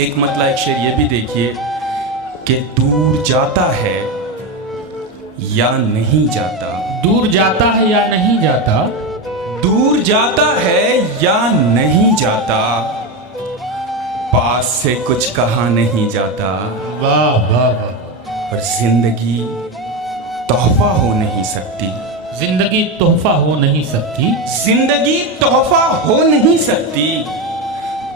एक मतलब एक शेर ये भी देखिए कि दूर जाता है या नहीं जाता, दूर जाता है या नहीं जाता, दूर जाता है या नहीं जाता, पास से कुछ कहा नहीं जाता। वाह वाह वाह। और जिंदगी तोहफा हो नहीं सकती, जिंदगी तोहफा हो नहीं सकती, जिंदगी तोहफा हो नहीं सकती,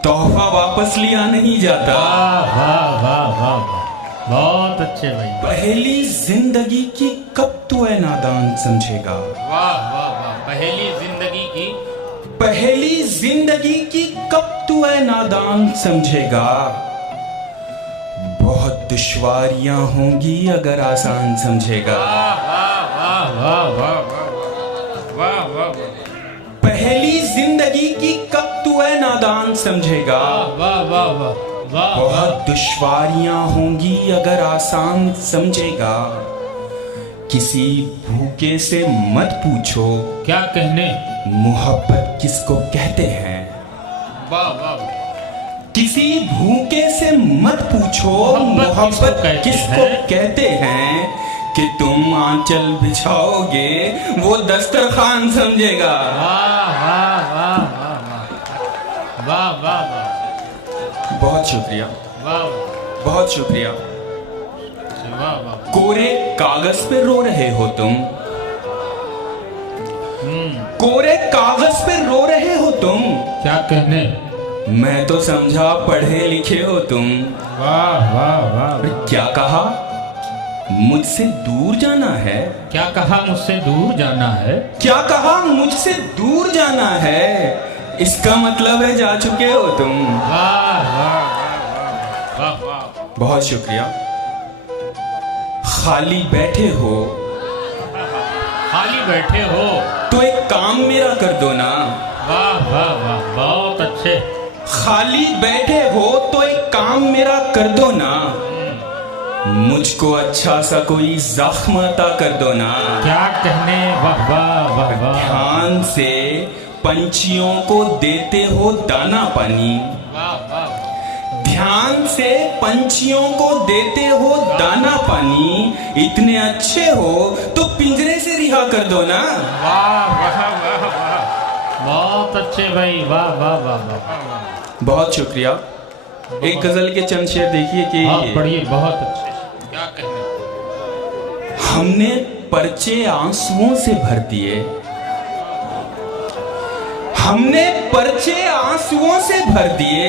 तोहफा वापस लिया नहीं जाता। वाह वाह वाह वाह वाह। बहुत अच्छे भाई। पहली जिंदगी की कब तू है नादान समझेगा, वाह वाह वाह। पहली जिंदगी की, पहली जिंदगी की कब तू है नादान समझेगा, बहुत दुश्वारियां होंगी अगर आसान समझेगा। वाह वाह वाह वाह वाह वाह वाह वाह। पहली जिंदगी की कब तू है नादान समझेगा, वाह वाह वाह वाह। बहुत दुश्वारियां होंगी अगर आसान समझेगा। किसी भूखे से मत पूछो क्या कहने, मोहब्बत किसको कहते हैं, वाह वाह। किसी भूखे से मत पूछो मोहब्बत किसको कहते हैं, कि तुम आंचल बिछाओगे वो दस्तरखान समझेगा। वाह वाह वाह वाह वाह वाह वाह। बहुत शुक्रिया, वाह बहुत शुक्रिया। वाह वाह। कोरे कागज पे रो रहे हो तुम, कोरे कागज पे रो रहे हो तुम, क्या कहने, मैं तो समझा पढ़े लिखे हो तुम। वाह वाह वाह। क्या कहा मुझसे दूर जाना है, क्या कहा मुझसे दूर जाना है, क्या कहा मुझसे दूर जाना है, इसका मतलब है जा चुके हो तुम। वाह वाह वाह वाह वाह। बहुत शुक्रिया। खाली बैठे हो, खाली बैठे हो, तो एक काम मेरा कर दो ना। वाह वाह वाह। बहुत अच्छे। खाली बैठे हो तो एक काम मेरा कर दो ना, मुझको अच्छा सा कोई जख्म अता कर दो ना। क्या कहने, वाह वाह वाह वाह। ध्यान से पंछियों को देते हो दाना पानी, वाह वाह। ध्यान से पंछियों को देते हो दाना पानी, इतने अच्छे हो तो पिंजरे से रिहा कर दो ना। वाह वाह वाह वाह। बहुत अच्छे भाई, वाह वाह वाह वाह। बहुत शुक्रिया। एक गजल के चंद शेर देखिए कि आप पढ़िए, बहुत अच्छे। क्या कहने, हमने पर्चे आंसुओं से भर दिए, हमने पर्चे आंसुओं से भर दिए,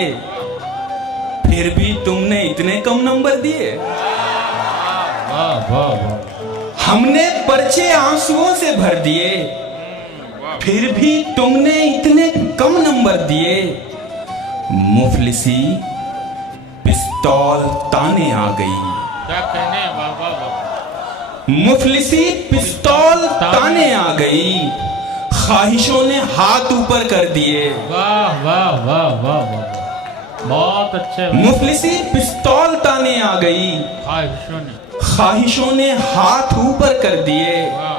फिर भी तुमने इतने कम नंबर दिए। वाह वाह वाह। हमने पर्चे आंसुओं से भर दिए, फिर भी तुमने इतने कम नंबर दिए। मुफलिसी पिस्तौल ताने आ गई, क्या कहने, वाह वाह वाह। मुफलिसी पिस्तौल ताने आ गई, ख्वाहिशों ने हाथ ऊपर कर दिए। वाह वाह वाह वाह वाह। बहुत अच्छे। मुफलिसी पिस्तौल ताने आ गई, ख्वाहिशों ने, ख्वाहिशों ने हाथ ऊपर कर दिए। वाह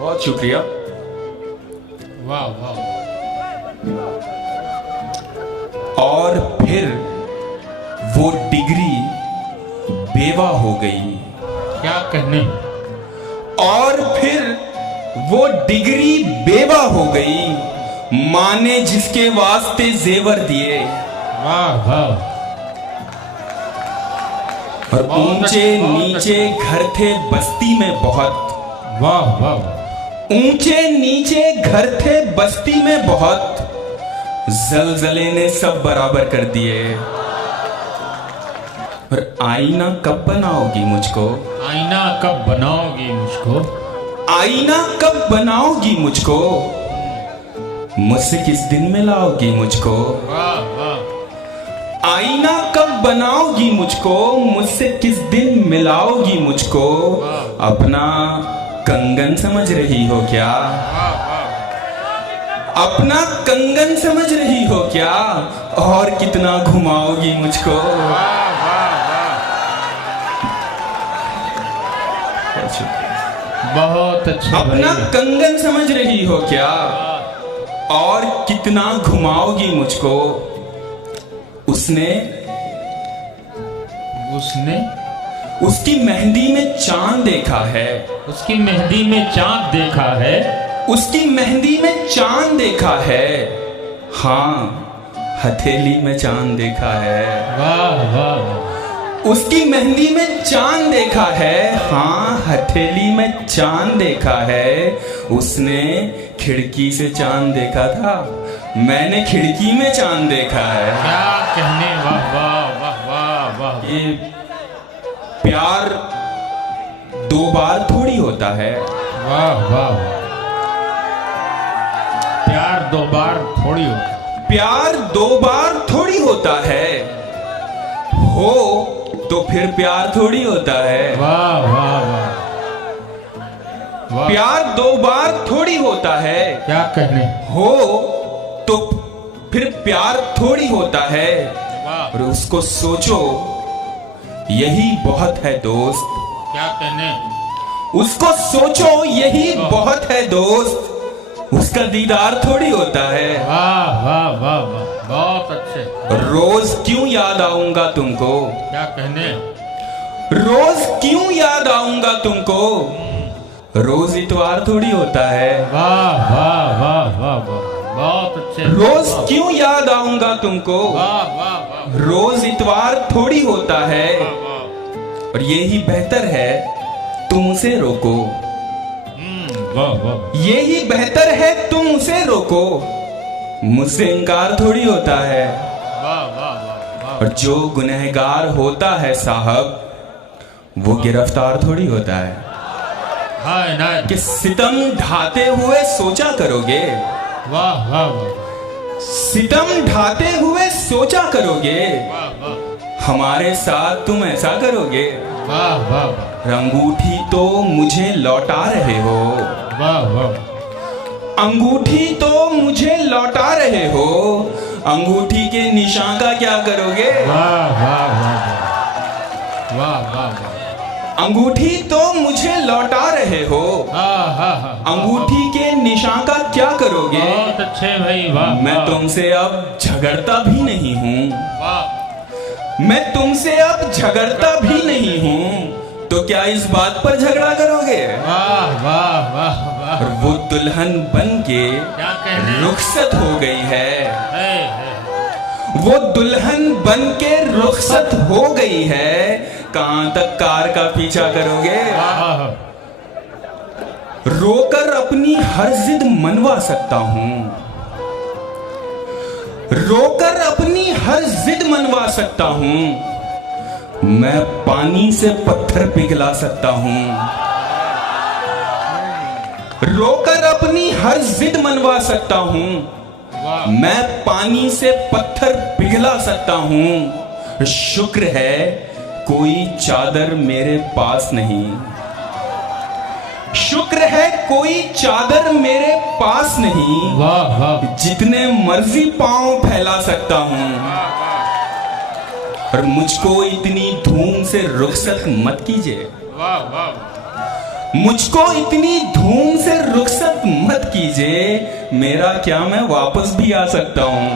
बहुत शुक्रिया। वाह वाह। और फिर वो डिग्री बेवा हो गई, क्या कहने, और फिर वो डिग्री बेवा हो गई, माँ ने जिसके वास्ते जेवर दिए। वाह वाह। और ऊंचे नीचे घर थे बस्ती में बहुत, वाह वाह। ऊंचे नीचे घर थे बस्ती में बहुत, जलजले ने सब बराबर कर दिए। और आईना कब बनाओगी मुझको, आईना कब बनाओगी मुझको, आईना कब बनाओगी मुझको, मुझसे किस दिन मिलाओगी मुझको। वाह वाह। आईना कब बनाओगी मुझको, मुझसे किस दिन मिलाओगी मुझको, अपना कंगन समझ रही हो क्या, अपना कंगन समझ रही हो क्या, और कितना घुमाओगी मुझको। बहुत अच्छे अपना भाई। कंगन समझ रही हो क्या, और कितना घुमाओगी मुझको। उसने उसने उसकी मेहंदी में चांद देखा है, उसकी मेहंदी में चांद देखा है, उसकी मेहंदी में चांद देखा है, हाँ हथेली में चांद देखा है। वाह वाह। उसकी मेहंदी में चांद देखा है, हाँ हथेली में चांद देखा है। उसने खिड़की से चांद देखा था, मैंने खिड़की में चांद देखा है। क्या कहने, वाह वाह वाह वाह वाह। ये प्यार दो बार थोड़ी होता है। वाह वाह। प्यार दो बार थोड़ी होता, प्यार दो बार थोड़ी होता है, हो तो फिर प्यार थोड़ी होता है। वाह वाह वाह वाह। प्यार दो बार थोड़ी होता है, क्या कहने, हो तो फिर प्यार थोड़ी होता है। वाह। और उसको सोचो, यही बहुत है दोस्त। क्या कहने, उसको सोचो, यही बहुत है दोस्त। उसका दीदार थोड़ी होता है। वाह वाह वाह वाह, बहुत अच्छे। रोज क्यों याद आऊंगा तुमको, क्या कहने, रोज क्यों याद आऊंगा तुमको, रोज इतवार थोड़ी होता है। वाह वाह वाह वाह वाह, बहुत अच्छे। रोज क्यों याद आऊंगा तुमको, वाह वाह वाह रोज इतवार थोड़ी होता है। वाह। और यही बेहतर है तुम उसे रोको, वाह वाह। यही बेहतर है तुम उसे रोको, मुझसे इनकार थोड़ी होता है। वाह वाह वाह। और जो गुनहगार होता है साहब, वो गिरफ्तार थोड़ी होता है। हाय ना, कि सितम ढाते हुए सोचा करोगे, वाह वाह वाह सितम ढाते हुए सोचा करोगे, वाह वाह हमारे साथ तुम ऐसा करोगे। वाह वाह अंगूठी तो मुझे लौटा रहे हो, वाह वाह। अंगूठी तो मुझे लौटा रहे हो, अंगूठी के निशान का क्या करोगे। वाह वाह वाह वाह वाह वाह। अंगूठी तो मुझे लौटा रहे हो, हाँ हाँ हाँ। अंगूठी के निशान का क्या करोगे। बहुत अच्छे भाई, वाह। मैं वाह, तुमसे अब झगड़ता भी नहीं हूँ, वाह। मैं तुमसे अब झगड़ता भी नहीं हूँ, तो क्या इस बात पर झगड़ा करोगे। वाह वाह वाह वाह। और वो दुल्हन बन के क्या कहने, रुखसत हो गई है, है। वो दुल्हन बन के रुखसत हो गई है, कहां तक कार का पीछा करोगे। वाह। रोकर अपनी हर जिद मनवा सकता हूं, रोकर अपनी हर जिद मनवा सकता हूं, मैं पानी से पत्थर पिघला सकता हूं। रोकर अपनी हर जिद मनवा सकता हूं, वाह। मैं पानी से पत्थर पिघला सकता हूं। शुक्र है कोई चादर मेरे पास नहीं, शुक्र है कोई चादर मेरे पास नहीं, वाह वाह। जितने मर्जी पांव फैला सकता हूं। और मुझको इतनी धूम से रुखसत मत कीजिए, वाह वाह। मुझको इतनी धूम से रुखसत मत कीजिए, मेरा क्या मैं वापस भी आ सकता हूं।